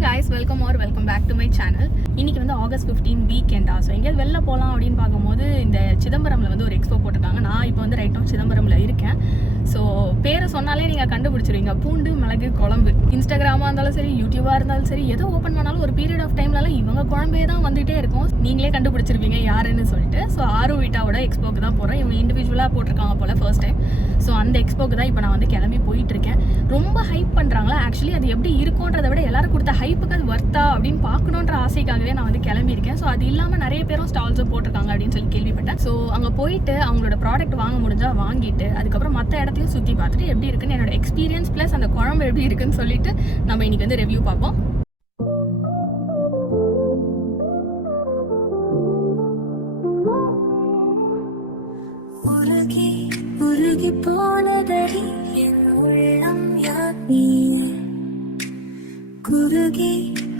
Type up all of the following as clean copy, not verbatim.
guys, welcome back to my channel. இன்னைக்கு வந்து August 15 வீக்கெண்டா. So எங்கேயாவது வெளில போகலாம் அப்படின்னு பார்க்கும்போது இந்த சிதம்பரமில் வந்து ஒரு எக்ஸ்போ போட்டிருக்காங்க. நான் இப்போ வந்து ரைட் நோ சிதம்பரமில் இருக்கேன். ஸோ பேரை சொன்னாலே நீங்கள் கண்டுபிடிச்சிருவீங்க. பூண்டு மிளகு குழம்பு. இன்ஸ்டாகிராமாக இருந்தாலும் சரி, யூடியூபாக இருந்தாலும் சரி, எதோ ஓப்பன் பண்ணாலும் ஒரு பீரியட் ஆஃப் டைம்லலாம் இவங்க குழம்பே தான் வந்துகிட்டே இருக்கும். நீங்களே கண்டுபிடிச்சிருப்பீங்க யாருன்னு சொல்லிட்டு. ஸோ ஆரோவிட்டாவோட எக்ஸ்போக்கு தான் போகிறோம். இவங்க இண்டிவிஜுவலாக போட்டிருக்காங்க போல் ஃபர்ஸ்ட் டைம். ஸோ அந்த எக்ஸ்போக்கு தான் இப்போ நான் வந்து கிளம்பி போயிட்டுருக்கேன். ரொம்ப ஹைப் பண்ணுறாங்களா? ஆக்சுவலி அது எப்படி இருக்கும்ன்றதை விட எல்லாரும் கொடுத்த ஹைப்புக்கு அது வர்த்தா அப்படின்னு பார்க்கணுன்ற ஆசைக்காகவே நான் வந்து கிளம்பியிருக்கேன். ஸோ அது இல்லாமல் நிறைய பேரும் ஸ்டால்ஸும் போட்டிருக்காங்க அப்படின்னு சொல்லி கேள்விப்பட்டேன். ஸோ அங்கே போயிட்டு அவங்களோட ப்ராடக்ட் வாங்க முடிஞ்சால் வாங்கிட்டு அதுக்கப்புறம் மற்ற இடத்தையும் சுற்றி பார்த்துட்டு எப்படி இருக்குன்னு என்னோட எக்ஸ்பீரியன்ஸ் ப்ளஸ் அந்த குழம்பு எப்படி இருக்குன்னு சொல்லிட்டு நம்ம இன்னைக்கு வந்து ரிவ்யூ பார்ப்போம்.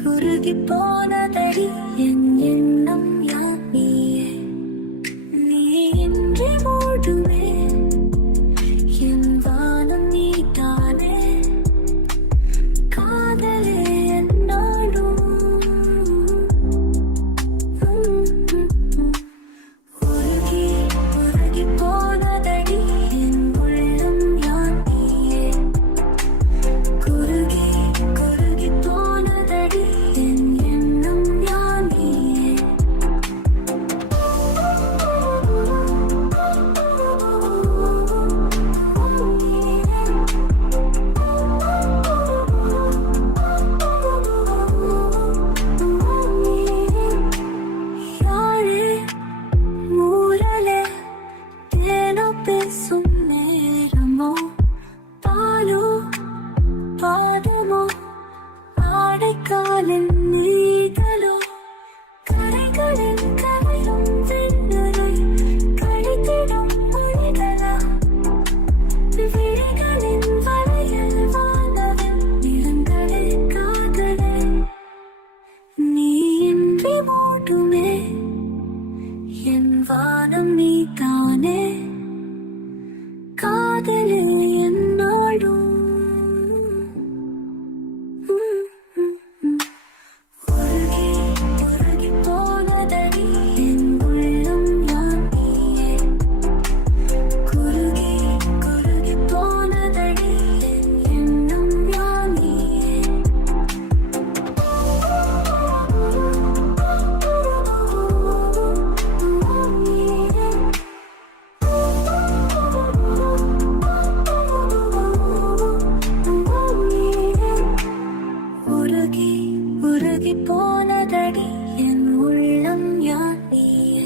குருகி போனதடி என் எண்ணம் யானியே நீ இன்றி மூடுமே என் வானம் நீதானே காதலே என்னோடும் உருகி போனதடி என் உள்ளம் யானியே குருகி போனதடி என் எண்ணம் யானியே யாழே மூரலே தேனோ பேசும் நேரமோ பாலோ பாதமோ ஆடைக்காலின் நீதலோ கரைகளில் கவிழும் வெண்ணுரை கழித்திடும் மொழிகளா விழிகளின் வளையல் வானவில் நிறங்களே காதலே நீ இன்றி மூடுமே என் வானம் நீதானே காதலே என்னோடும் உருகி போனதடி என் உள்ளம் யானியே குருகி போனதடி என் எண்ணம் யானியே உருகி போனதடி என் உள்ளம் யானியே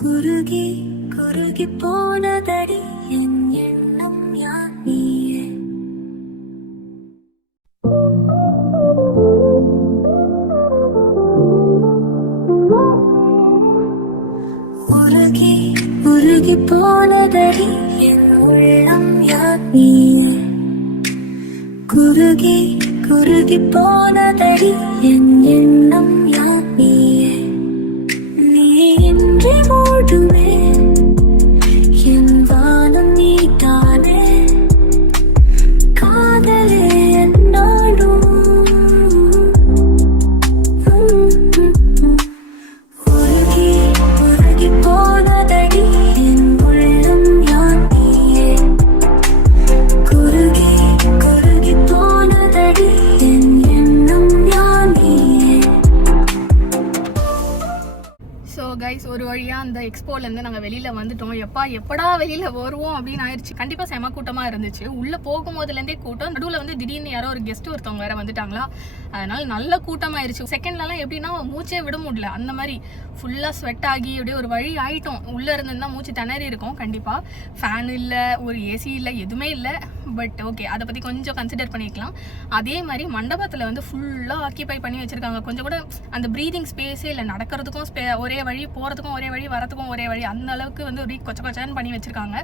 குருகி போனதடி என் எண்ணம் யானியே உருகி போனதடி என் உள்ளம் யானியே குருகி போனதடி என் எண்ணம் யானியே நீ இன்றி மூடுமே என் வானம் நீதானே காதலே என்னோடும் உருகி போனதடி என் உள்ளம் யானியே குருகி போனதடி என் எண்ணம் யானியே. ஸோ கைஸ், ஒரு வழியாக அந்த எக்ஸ்போலேருந்து நாங்கள் வெளியில் வந்துட்டோம். எப்படா வெளியில் வருவோம் அப்படின்னு ஆயிடுச்சு. கண்டிப்பாக செம கூட்டமாக இருந்துச்சு. உள்ளே போகும்போதுலேருந்தே கூட்டம். நடுவில் வந்து திடீர்னு யாரோ ஒரு கெஸ்ட் ஒருத்தவங்க வேறு வந்துட்டாங்களா, அதனால நல்ல கூட்டமாயிருச்சு. செகண்ட்லலாம் எப்படின்னா மூச்சே விட முடியல. அந்த மாதிரி ஃபுல்லாக ஸ்வெட் ஆகி அப்படியே ஒரு வழி ஆகிட்டோம். உள்ளே இருந்துன்னா மூச்சு திணறி இருக்கும். கண்டிப்பாக ஃபேன் இல்லை, ஒரு ஏசி இல்லை, எதுவுமே இல்லை. பட் ஓகே, அதை பற்றி கொஞ்சம் கன்சிடர் பண்ணிக்கலாம். அதே மாதிரி மண்டபத்தில் வந்து ஃபுல்லாக ஆக்கியபை பண்ணி வச்சுருக்காங்க. கொஞ்சம் கூட அந்த ப்ரீதிங் ஸ்பேஸே இல்லை. நடக்கிறதுக்கும் ஒரே வழி, போகிறதுக்கும் ஒரே வழி, வரதுக்கும் ஒரே வழி. அந்த அளவுக்கு வந்து ஒரு கொச்சன்னு பண்ணி வச்சுருக்காங்க.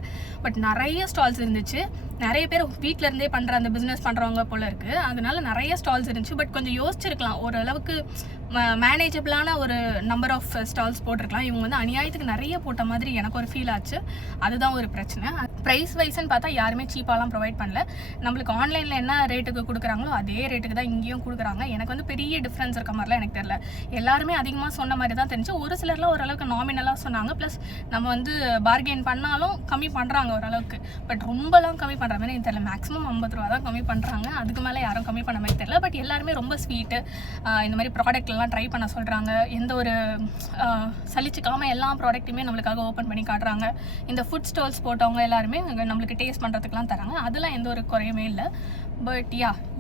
பட் நிறைய ஸ்டால்ஸ் இருந்துச்சு. நிறைய பேர் வீட்டிலேருந்தே பண்ணுற அந்த பிஸ்னஸ் பண்ணுறவங்க போல் இருக்குது. அதனால நிறைய ஸ்டால்ஸ் இருந்துச்சு. பட் கொஞ்சம் யோசிச்சிருக்கலாம். ஓரளவுக்கு மேனேஜபிளான ஒரு நம்பர் ஆஃப் ஸ்டால்ஸ் போட்டிருக்கலாம். இவங்க வந்து அநியாயத்துக்கு நிறைய போட்ட மாதிரி எனக்கு ஒரு ஃபீல் ஆச்சு. அதுதான் ஒரு பிரச்சனை. ப்ரைஸ் வைஸ்ன்னு பார்த்தா யாருமே சீப்பாலாம் ப்ரொவைட் பண்ணல. நம்மளுக்கு ஆன்லைனில் என்ன ரேட்டுக்கு கொடுக்குறாங்களோ அதே ரேட்டுக்கு தான் இங்கேயும் கொடுக்குறாங்க. எனக்கு வந்து பெரிய டிஃப்ரென்ஸ் இருக்க மாதிரிலாம் எனக்கு தெரியல. எல்லாருமே அதிகமாக சொன்ன மாதிரி தான் தெரிஞ்சு. ஒரு சிலர்லாம் ஓரளவுக்கு நாமினலாக சொன்னாங்க. ப்ளஸ் நம்ம வந்து பார்கெயின் பண்ணாலும் கம்மி பண்ணுறாங்க ஓரளவுக்கு. பட் ரொம்பலாம் கம்மி பண்ணுற மாதிரி எனக்கு தெரியல. மேக்ஸிமம் 50 ரூபா தான் கம்மி பண்ணுறாங்க. அதுக்கு மேலே யாரும் கம்மி பண்ண மாதிரி தெரியல. பட் எல்லாருமே ரொம்ப ஸ்வீட்டு, இந்த மாதிரி ப்ராடக்ட்லாம் ட்ரை பண்ண சொல்கிறாங்க. எந்த ஒரு சலிச்சுக்காமல் எல்லா ப்ராடக்ட்டுமே நம்மளுக்காக ஓப்பன் பண்ணி காட்டுறாங்க. இந்த ஃபுட் ஸ்டால்ஸ் போட்டவங்க எல்லாருமே நம்மளுக்கு டேஸ்ட் பண்ணுறதுக்குலாம் தராங்க. அதெல்லாம் எந்த ஒரு குறையுமே இல்லை. பட்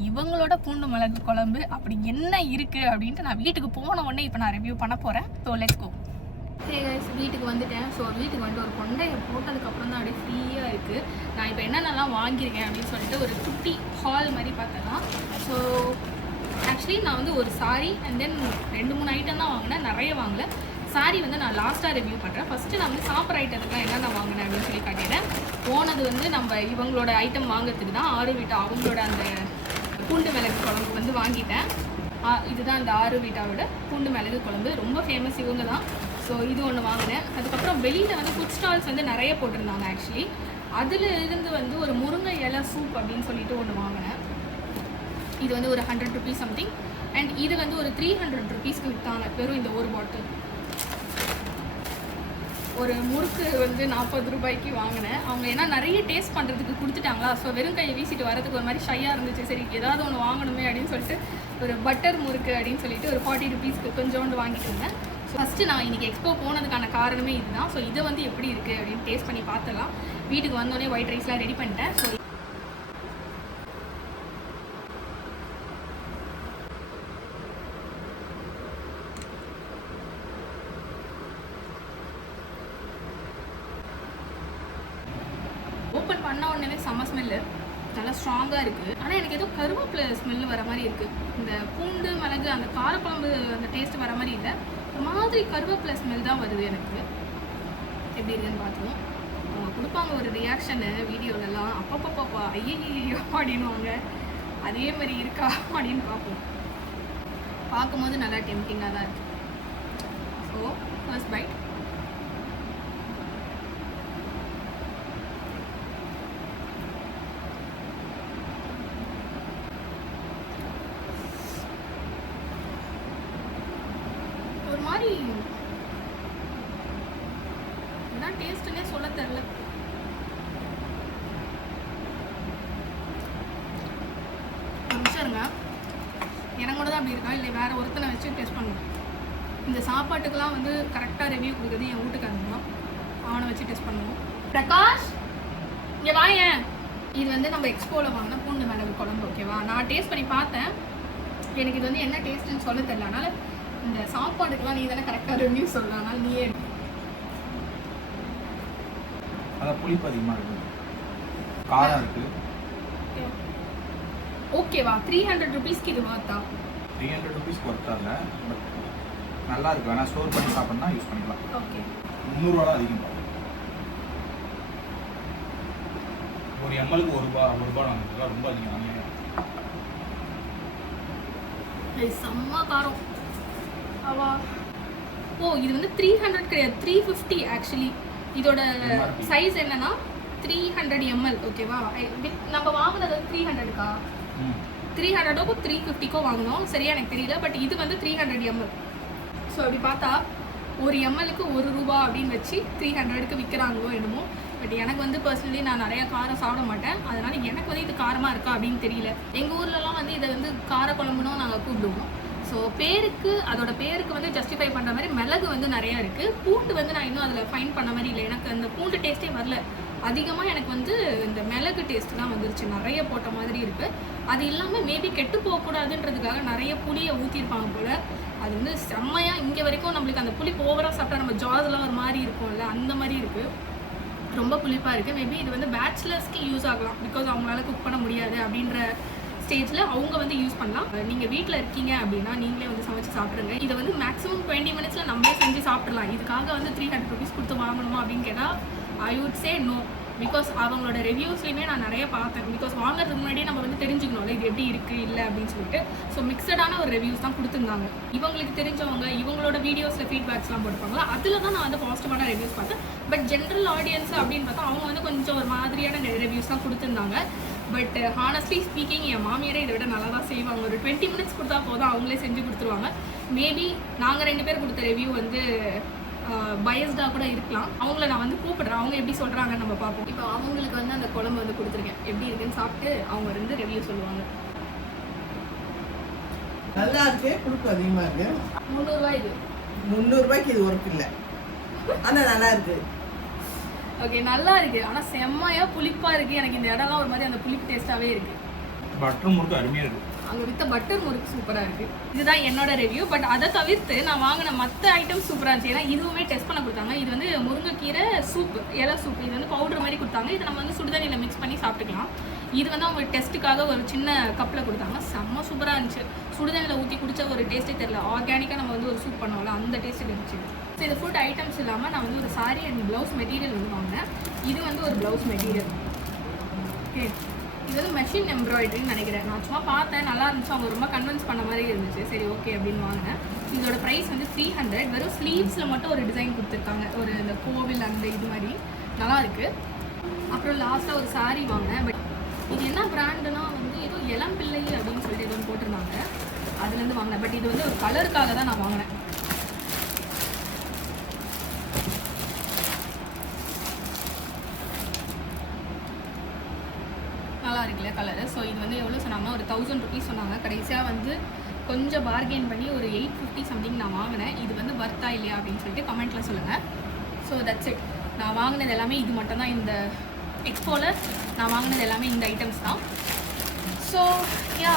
இவங்களோட பூண்டு மிளகு குழம்பு அப்படி என்ன இருக்குது அப்படின்ட்டு நான் வீட்டுக்கு போன உடனே இப்போ நான் ரிவ்யூ பண்ண போகிறேன். So let's go. வீட்டுக்கு வந்துட்டேன். ஸோ வீட்டுக்கு வந்துட்டு ஒரு கொண்டையை போட்டதுக்கப்புறம் தான் அப்படியே ஃப்ரீயாக இருக்குது. நான் இப்போ என்னென்னலாம் வாங்கியிருக்கேன் அப்படின்னு சொல்லிட்டு ஒரு குட்டி ஹால் மாதிரி பார்த்தலாம். ஸோ ஆக்சுவலி நான் வந்து ஒரு சாரி அண்ட் தென் 2-3 ஐட்டம் தான் வாங்கினேன், நிறைய வாங்கல. சாரி வந்து நான் லாஸ்ட்டாக ரிவ்யூ பண்ணுறேன். ஃபஸ்ட்டு நான் வந்து சாப்பிட்ற ஐட்டத்துக்குலாம் என்னென்ன வாங்கினேன் அப்படின்னு சொல்லி காட்டிடுறேன். போனது வந்து நம்ம இவங்களோட ஐட்டம் வாங்கிறதுக்கு தான் ஆறுவீட்டா அவங்களோட அந்த பூண்டு மிளகு குழம்பு வந்து வாங்கிட்டேன். இதுதான் அந்த ஆறுவீட்டாவோட பூண்டு மிளகு குழம்பு, ரொம்ப ஃபேமஸ் இவங்க தான். ஸோ இது ஒன்று வாங்கினேன். அதுக்கப்புறம் வெளியில் வந்து ஃபுட் ஸ்டால்ஸ் வந்து நிறைய போட்டிருந்தாங்க. ஆக்சுவலி அதில் இருந்து வந்து ஒரு முருங்கை இலை சூப் அப்படின்னு சொல்லிட்டு ஒன்று வாங்கினேன். இது வந்து ஒரு 100 ருபீஸ் சம்திங். அண்ட் இது வந்து ஒரு 300 ருபீஸ்க்கு விற்றாங்க, வெறும் இந்த ஒரு பாட்டில். ஒரு முறுக்கு வந்து 40 ரூபாய்க்கு வாங்கினேன். அவங்க ஏன்னா நிறைய டேஸ்ட் பண்ணுறதுக்கு கொடுத்துட்டாங்களா. ஸோ வெறும் கையை வீசிட்டு வரதுக்கு ஒரு மாதிரி ஷையாக இருந்துச்சு. சரி ஏதாவது ஒன்று வாங்கணுமே அப்படின்னு சொல்லிட்டு ஒரு பட்டர் முறுக்கு அப்படின்னு சொல்லிட்டு ஒரு 40 ருபீஸ்க்கு கொஞ்சோண்டு வாங்கிட்டு இருந்தேன். ஸோ ஃபஸ்ட்டு நான் இன்றைக்கி எக்ஸ்போ போனதுக்கான காரணமே இதுதான். ஸோ இதை வந்து எப்படி இருக்குது அப்படின்னு டேஸ்ட் பண்ணி பார்த்துலாம். வீட்டுக்கு வந்தோடனே ஒயிட் ரைஸ்லாம் ரெடி பண்ணிட்டேன். ஸோ ஓப்பன் பண்ண உடனே செம்ம ஸ்மெல்லு, நல்லா ஸ்ட்ராங்காக இருக்குது. ஆனால் எனக்கு ஏதோ கருவேப்பிலை ஸ்மெல்லு வர மாதிரி இருக்குது. இந்த பூண்டு மிளகு அந்த காரக்குழம்பு அந்த டேஸ்ட்டு வர மாதிரி இல்லை, ஒரு மாதிரி கருவேப்பிலை ஸ்மெல் தான் வருது எனக்கு. எப்படி இருக்குன்னு பார்த்துவோம். அவங்க கொடுப்பாங்க ஒரு ரியாக்ஷனு வீடியோலலாம், அப்பப்பப்பா ஐயோ அப்படின்வாங்க. அதே மாதிரி இருக்கா அப்படின்னு பார்ப்போம். பார்க்கும்போது நல்லா டெம்டிங்காக தான் இருக்குது. So first byte. ஒரு மாதிரி என்ன டேஸ்ட்டுன்னே சொல்ல தெரியல. இருங்க, எனக்கு மட்டும் தான் அப்படி இருக்கா இல்லை வேற ஒருத்தனை வச்சு டேஸ்ட் பண்ணுவேன். இந்த சாப்பாட்டுக்கெல்லாம் வந்து கரெக்டாக ரிவ்யூ கொடுக்குறது என் வீட்டுக்காரங்க தான். அவனை வச்சு டேஸ்ட் பண்ணுவோம். பிரகாஷ் இங்கே வாயேன். இது வந்து நம்ம எக்ஸ்போவில் வாங்கின பூண்டு மிளகு குழம்பு. ஓகேவா, நான் டேஸ்ட் பண்ணி பார்த்தேன். எனக்கு இது வந்து என்ன டேஸ்ட்டுன்னு சொல்ல தெரியல. அதனால் இந்த சாப்பாடுக்கெல்லாம் நீ தானே கரெக்டாக ரிவ்யூ சொல்லலாம். அதனால் நீயே அதான் புளிப்பு அதிகமாக இருக்குது, காரம் இருக்குது. ஓகேவா, 300 ருபீஸ்க்கு இது வாத்தா? 300 ருபீஸ்க்கு ஒர்த்தா இல்லை, பட் நல்லா இருக்குது. வேணா ஸ்டோர் பண்ணி சாப்பிட்னா யூஸ் பண்ணிக்கலாம். ஓகே, 300 ரூபா தான் அதிகம். ஒரு எம்எல்க்கு 1 ரூபா வாங்குறதுலாம் ரொம்ப அதிகம். செம்ம காரம். அவா ஓ, இது வந்து 300 கிடையாது, 350 ஆக்சுவலி. இதோட சைஸ் என்னன்னா 300 ml. ஓகேவா, நம்ம வாங்கினது 300க்கா 300க்கோ 350க்கோ வாங்கினோம், சரியா எனக்கு தெரியல. பட் இது வந்து 300 ml. ஸோ அப்படி பார்த்தா ஒரு எம்எல்க்கு 1 ரூபா அப்படின்னு வச்சு 300க்கு விற்கிறாங்களோ என்னமோ. பட் எனக்கு வந்து பர்சனலி நான் நிறையா காரம் சாப்பிட மாட்டேன். அதனால் எனக்கு வந்து இது காரமாக இருக்கா அப்படின்னு தெரியல. எங்கள் ஊர்லலாம் வந்து இதை வந்து கார குழம்புனும் நாங்கள் கூப்பிடுவோம். ஸோ பேருக்கு, அதோட பேருக்கு வந்து ஜஸ்டிஃபை பண்ணுற மாதிரி மிளகு வந்து நிறையா இருக்குது. பூண்டு வந்து நான் இன்னும் அதில் ஃபைன் பண்ண மாதிரி இல்லை. எனக்கு அந்த பூண்டு டேஸ்ட்டே வரல. அதிகமாக எனக்கு வந்து இந்த மிளகு டேஸ்ட் தான் வந்துருச்சு, நிறைய போட்ட மாதிரி இருக்குது. அது இல்லாமல் மேபி கெட்டு போகக்கூடாதுன்றதுக்காக நிறைய புளியை ஊற்றிருப்பாங்க போல். அது வந்து செம்மையாக இங்கே வரைக்கும் நம்மளுக்கு அந்த புளிப்பு ஓவராக சாப்பிட்டா நம்ம ஜாஸ்லாம் ஒரு மாதிரி இருக்கும்ல, அந்த மாதிரி இருக்குது. ரொம்ப புளிப்பாக இருக்குது. மேபி இது வந்து பேச்சுலர்ஸ்க்கு யூஸ் ஆகலாம், பிகாஸ் அவங்களால குக் பண்ண முடியாது அப்படின்ற ஸ்டேஜில் அவங்க வந்து யூஸ் பண்ணலாம். நீங்கள் வீட்டில் இருக்கீங்க அப்படின்னா நீங்களே வந்து சமைச்சு சாப்பிட்ருங்க. இதை வந்து மேக்ஸிமம் 20 மினிட்ஸில் நம்மளே செஞ்சு சாப்பிட்றலாம். இதுக்காக வந்து 300 ருபீஸ் கொடுத்து வாங்கணுமா அப்படின்னு கேட்டால் I would say no. Because அவங்களோட ரிவ்யூஸ்லையுமே நான் நிறைய பார்த்தேன். பிகாஸ் வாங்குறதுக்கு முன்னாடியே நம்ம வந்து தெரிஞ்சுக்கணும்ல இது எப்படி இருக்குது இல்லை அப்படின்னு சொல்லிட்டு. ஸோ மிக்சடான ஒரு ரிவ்யூஸ் தான் கொடுத்துருந்தாங்க. இவங்களுக்கு தெரிஞ்சவங்க இவங்களோட வீடியோஸில் ஃபீட்பேக்ஸ்லாம் போட்டுப்பாங்களா, அதில் தான் நான் வந்து பாசிட்டிவான ரிவ்யூஸ் பார்த்தேன். பட் ஜென்ரல் ஆடியன்ஸ் அப்படின்னு பார்த்தா அவங்க வந்து கொஞ்சம் ஒரு மாதிரியான ரிவ்யூஸ் தான் கொடுத்துருந்தாங்க. பட் ஹானஸ்ட்லி ஸ்பீக்கிங் என் மாமியாரே இதை விட நல்லா தான் செய்வாங்க. ஒரு 20 minutes கொடுத்தா போதும், அவங்களே செஞ்சு கொடுத்துருவாங்க. மேபி நாங்கள் 2 பேர் கொடுத்த ரிவ்யூ வந்து பயஸ்டாக கூட இருக்கலாம். அவங்கள நான் வந்து கூப்பிடுறேன், அவங்க எப்படி சொல்கிறாங்கன்னு நம்ம பார்ப்போம். இப்போ அவங்களுக்கு வந்து அந்த குழம்பு வந்து கொடுத்துருக்கேன், எப்படி இருக்குன்னு சாப்பிட்டு அவங்க வந்து ரிவ்யூ சொல்லுவாங்க. நல்லா இருக்கு, புளிப்பு அதிகமாக இருக்கு. 300 ரூபாய் இது. 300 ரூபாய்க்கு இது ஒர்க் இல்லை, ஆனால் நல்லா இருக்கு. ஓகே, நல்லா இருக்குது, ஆனால் செம்மையாக புளிப்பாக இருக்குது. எனக்கு இந்த இடம்லாம் ஒரு மாதிரி அந்த புளிப்பு டேஸ்ட்டாகவே இருக்குது. பட்டர் முறுக்கு அருமையாக இருக்குது. அங்கே வித்த பட்டர் முறுக்கு சூப்பராக இருக்குது. இதுதான் என்னோட ரிவ்யூ. பட் அதை தவிர்த்து நான் வாங்கின மற்ற ஐட்டம்ஸ் சூப்பராக இருந்துச்சு. ஏன்னா இதுவுமே டெஸ்ட் பண்ண கொடுத்தாங்க. இது வந்து முருங்கைக்கீரை சூப், இலை சூப். இது வந்து பவுடர் மாதிரி கொடுத்தாங்க. இதை நம்ம வந்து சுடுதண்ணியில் மிக்ஸ் பண்ணி சாப்பிட்டுக்கலாம். இது வந்து அவங்க டெஸ்ட்டுக்காக ஒரு சின்ன கப்பில் கொடுத்தாங்க. செம்ம சூப்பராக இருந்துச்சு. சுடுதண்ணியில் ஊற்றி குடிச்ச ஒரு டேஸ்ட்டே தெரியல. ஆர்கானிக்காக நம்ம வந்து ஒரு சூப் பண்ணுவோம்ல, அந்த டேஸ்ட்டு இருந்துச்சு. ஸோ இது ஃபுட் ஐட்டம்ஸ் இல்லாமல் நான் வந்து ஒரு சாரீ அண்ட் ப்ளவுஸ் மெட்டீரியல் வந்து வாங்கினேன். இது வந்து ஒரு ப்ளவுஸ் மெட்டீரியல். ஓகே, இது வந்து மெஷின் எம்ப்ராய்டரின்னு நினைக்கிறேன். நான் சும்மா பார்த்தேன், நல்லா இருந்துச்சு. அவங்க ரொம்ப கன்வின்ஸ் பண்ண மாதிரி இருந்துச்சு. சரி ஓகே அப்படின்னு வாங்கினேன். இதோட ப்ரைஸ் வந்து 300. வெறும் ஸ்லீவ்ஸில் மட்டும் ஒரு டிசைன் கொடுத்துருக்காங்க, ஒரு இந்த கோவில் அந்த இது மாதிரி நல்லா இருக்குது. அப்புறம் லாஸ்ட்டாக ஒரு சாரீ வாங்கினேன். பட் இது என்ன பிராண்டுனா வந்து ஏதோ இளம்பிள்ளை அப்படின்னு சொல்லிட்டு ஏதோ போட்டிருந்தாங்க, அதுலேருந்து வாங்கினேன். பட் இது வந்து ஒரு கலருக்காக தான் நான் வாங்கினேன். நல்லா இருக்குல்ல கலரு. ஸோ இது வந்து எவ்வளோ சொன்னாங்கன்னா ஒரு 1000 rupees சொன்னாங்க. கடைசியாக வந்து கொஞ்சம் பார்கெயின் பண்ணி ஒரு 850 சம்திங் நான் வாங்கினேன். இது வந்து வர்த்தா இல்லையா அப்படின்னு சொல்லிட்டு கமெண்ட்டில் சொல்லுங்கள். So that's it. நான் வாங்கினது எல்லாமே இது மட்டும் தான். இந்த எக்ஸ்போவில் நான் வாங்கினது எல்லாமே இந்த ஐட்டம்ஸ் தான். ஸோ யா,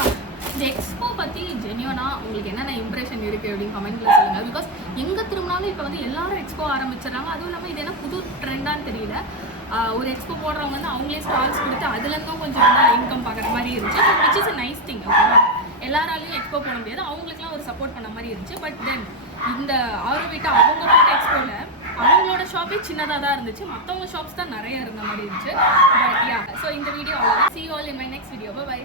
இந்த எக்ஸ்போ பற்றி ஜென்யூனாக உங்களுக்கு என்னென்ன இம்ப்ரெஷன் இருக்குது அப்படின்னு கமெண்ட்டில் சொல்லுங்கள். பிகாஸ் எங்கே திரும்பினாலும் இப்போ வந்து எல்லாரும் எக்ஸ்போ ஆரம்பிச்சிடறாங்க. அதுவும் இல்லாமல் இது என்ன புது ட்ரெண்டான்னு தெரியல. ஒரு எக்ஸ்போ போடுறவங்க வந்து அவங்களே ஸ்டால்ஸ் கொடுத்து அதுலேருந்தும் கொஞ்சம் வந்து இன்கம் பார்க்குற மாதிரி இருந்துச்சு. Which is a nice thing. ஓகேவா, எல்லாராலையும் எக்ஸ்போ போட முடியாது, அவங்களுக்குலாம் ஒரு சப்போர்ட் பண்ண மாதிரி இருந்துச்சு. பட் தென் இந்த ஆரோவிட்டா அவங்க போட்ட எக்ஸ்போவில் அவங்களோட ஷாப்பே சின்னதாக தான் இருந்துச்சு, மற்றவங்க ஷாப்ஸ் தான் நிறைய இருந்த மாதிரி இருந்துச்சு. பட் யா, ஸோ இந்த வீடியோ அவ்வளோதான். See you all in my next video. Bye bye.